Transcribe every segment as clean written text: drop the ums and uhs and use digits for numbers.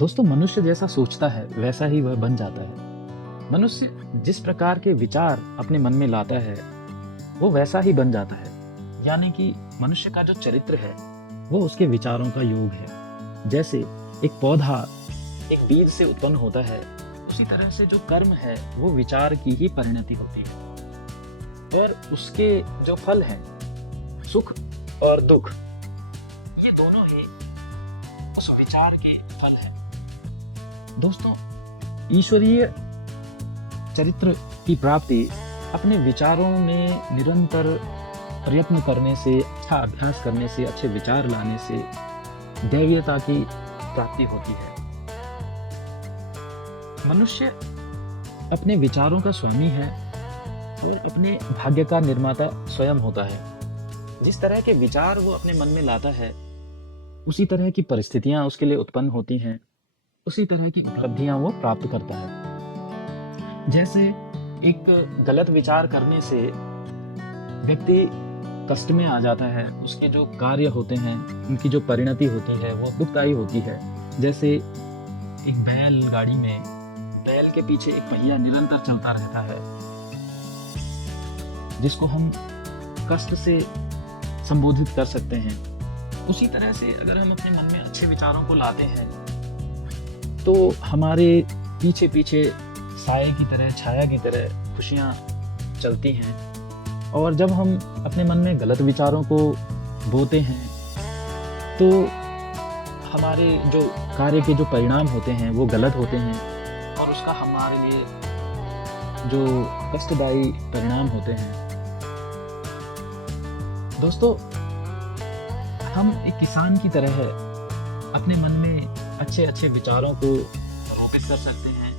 दोस्तों, मनुष्य जैसा सोचता है वैसा ही वह बन जाता है। मनुष्य जिस प्रकार के विचार अपने मन में लाता है वो वैसा ही बन जाता है। यानी कि मनुष्य का जो चरित्र है वो उसके विचारों का योग है। जैसे एक पौधा एक बीज से उत्पन्न होता है, उसी तरह से जो कर्म है वो विचार की ही परिणति होती है और उसके जो फल हैं, सुख और दुख, ये दोनों ही उस विचार के फल हैं। दोस्तों, ईश्वरीय चरित्र की प्राप्ति अपने विचारों में निरंतर प्रयत्न करने से, अच्छा अभ्यास करने से, अच्छे विचार लाने से दैवीयता की प्राप्ति होती है। मनुष्य अपने विचारों का स्वामी है और अपने भाग्य का निर्माता स्वयं होता है। जिस तरह के विचार वो अपने मन में लाता है उसी तरह की परिस्थितियां उसके लिए उत्पन्न होती हैं, उसी तरह की उपलब्धियां वो प्राप्त करता है। जैसे एक गलत विचार करने से व्यक्ति कष्ट में आ जाता है, उसके जो कार्य होते हैं उनकी जो परिणति होती है वो दुखदायी होती है। जैसे एक बैलगाड़ी में बैल के पीछे एक पहिया निरंतर चलता रहता है, जिसको हम कष्ट से संबोधित कर सकते हैं। उसी तरह से अगर हम अपने मन में अच्छे विचारों को लाते हैं तो हमारे पीछे पीछे साए की तरह, छाया की तरह खुशियाँ चलती हैं। और जब हम अपने मन में गलत विचारों को बोते हैं तो हमारे जो कार्य के जो परिणाम होते हैं वो गलत होते हैं और उसका हमारे लिए जो कष्टदायी परिणाम होते हैं। दोस्तों, हम एक किसान की तरह अपने मन में अच्छे अच्छे विचारों को रोपित कर सकते हैं,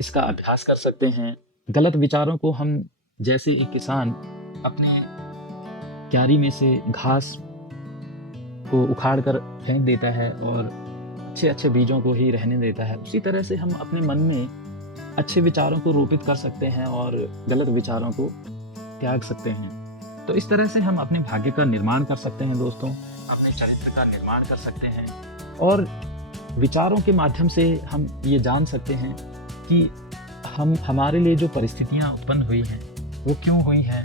इसका अभ्यास कर सकते हैं। गलत विचारों को हम जैसे एक किसान अपने क्यारी में से घास को उखाड़ कर फेंक देता है और अच्छे अच्छे बीजों को ही रहने देता है, उसी तरह से हम अपने मन में अच्छे विचारों को रोपित कर सकते हैं और गलत विचारों को त्याग सकते हैं। तो इस तरह से हम अपने भाग्य का निर्माण कर सकते हैं दोस्तों, अपने चरित्र का निर्माण कर सकते हैं और विचारों के माध्यम से हम ये जान सकते हैं कि हमारे लिए जो परिस्थितियाँ उत्पन्न हुई हैं वो क्यों हुई हैं